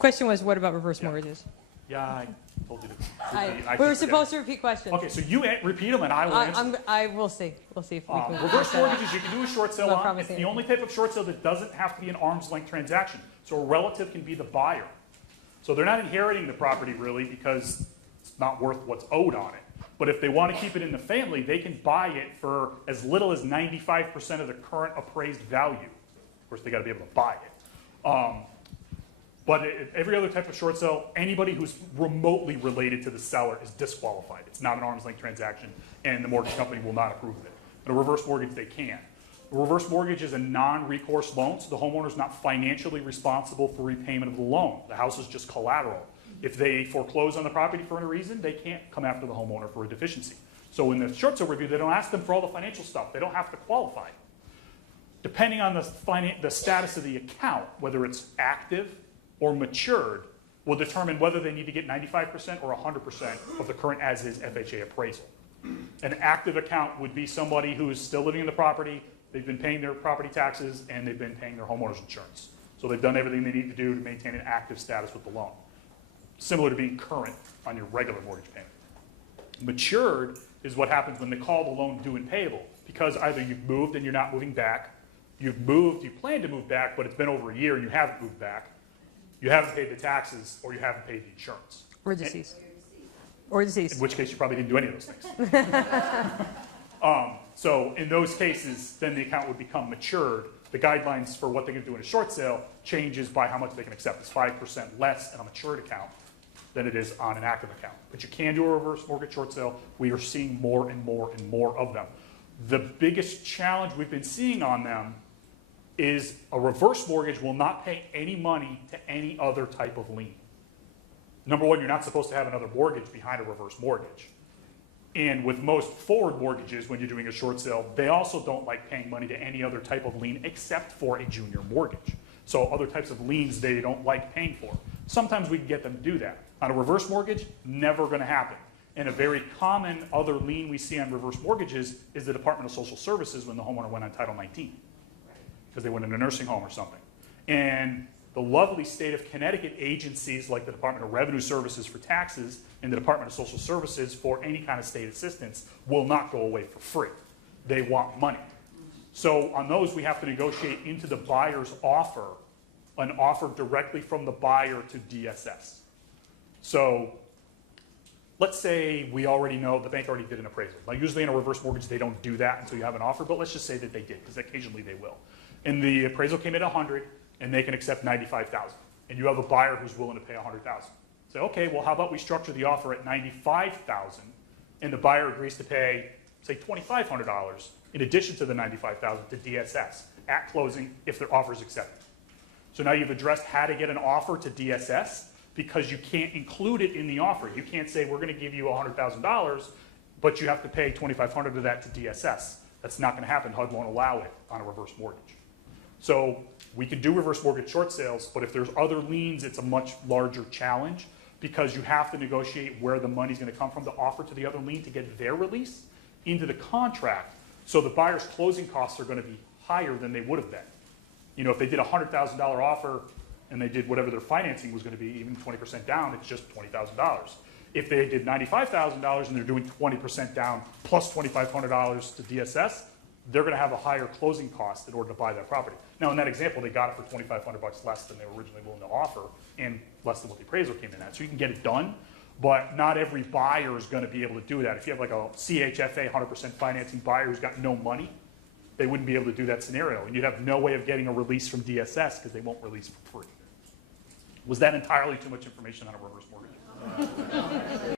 Question was, what about reverse mortgages? Yeah, I told you to repeat. We were supposed to repeat questions. Okay, so you repeat them and I will answer. I will see. We'll see if we can. Reverse mortgages, you can do a short sale I'm not on. It's promising the only type of short sale that doesn't have to be an arm's length transaction. So a relative can be the buyer. So they're not inheriting the property really because it's not worth what's owed on it. But if they want to keep it in the family, they can buy it for as little as 95% of the current appraised value. Of course, they got to be able to buy it. But every other type of short sale, anybody who's remotely related to the seller is disqualified. It's not an arm's length transaction, and the mortgage company will not approve of it. In a reverse mortgage, they can. A reverse mortgage is a non-recourse loan, so the homeowner's not financially responsible for repayment of the loan. The house is just collateral. If they foreclose on the property for any reason, they can't come after the homeowner for a deficiency. So in the short sale review, they don't ask them for all the financial stuff. They don't have to qualify. Depending on the status of the account, whether it's active or matured, will determine whether they need to get 95% or 100% of the current as-is FHA appraisal. An active account would be somebody who is still living in the property, they've been paying their property taxes, and they've been paying their homeowner's insurance. So they've done everything they need to do to maintain an active status with the loan. Similar to being current on your regular mortgage payment. Matured is what happens when they call the loan due and payable, because either you've moved and you're not moving back, you've moved, you plan to move back, but it's been over a year and you haven't moved back, you haven't paid the taxes, or you haven't paid the insurance. Or deceased. Or deceased. In which case you probably didn't do any of those things. So in those cases, then the account would become matured. The guidelines for what they can do in a short sale changes by how much they can accept. It's 5% less in a matured account than it is on an active account. But you can do a reverse mortgage short sale. We are seeing more and more and more of them. The biggest challenge we've been seeing on them is a reverse mortgage will not pay any money to any other type of lien. Number one, you're not supposed to have another mortgage behind a reverse mortgage. And with most forward mortgages, when you're doing a short sale, they also don't like paying money to any other type of lien except for a junior mortgage. So other types of liens they don't like paying for. Sometimes we can get them to do that. On a reverse mortgage, never going to happen. And a very common other lien we see on reverse mortgages is the Department of Social Services when the homeowner went on Title 19. Because they went in a nursing home or something. And the lovely state of Connecticut agencies like the Department of Revenue Services for taxes and the Department of Social Services for any kind of state assistance will not go away for free. They want money. So on those, we have to negotiate into the buyer's offer, an offer directly from the buyer to DSS. So let's say we already know the bank already did an appraisal. Now usually in a reverse mortgage, they don't do that until you have an offer, but let's just say that they did, because occasionally they will. And the appraisal came at 100, and they can accept 95,000. And you have a buyer who's willing to pay 100,000. Say, okay, well, how about we structure the offer at 95,000, and the buyer agrees to pay, say, $2,500 in addition to the 95,000 to DSS at closing if their offer is accepted. So now you've addressed how to get an offer to DSS because you can't include it in the offer. You can't say we're going to give you $100,000, but you have to pay $2,500 of that to DSS. That's not going to happen. HUD won't allow it on a reverse mortgage. So we could do reverse mortgage short sales, but if there's other liens, it's a much larger challenge because you have to negotiate where the money's going to come from to offer to the other lien to get their release into the contract. So the buyer's closing costs are going to be higher than they would have been. You know, if they did a $100,000 offer and they did whatever their financing was going to be, even 20% down, it's just $20,000. If they did $95,000 and they're doing 20% down plus $2,500 to DSS, they're going to have a higher closing cost in order to buy that property. Now, in that example, they got it for $2,500 less than they were originally willing to offer and less than what the appraisal came in at. So you can get it done, but not every buyer is going to be able to do that. If you have like a CHFA 100% financing buyer who's got no money, they wouldn't be able to do that scenario. And you'd have no way of getting a release from DSS because they won't release for free. Was that entirely too much information on a reverse mortgage?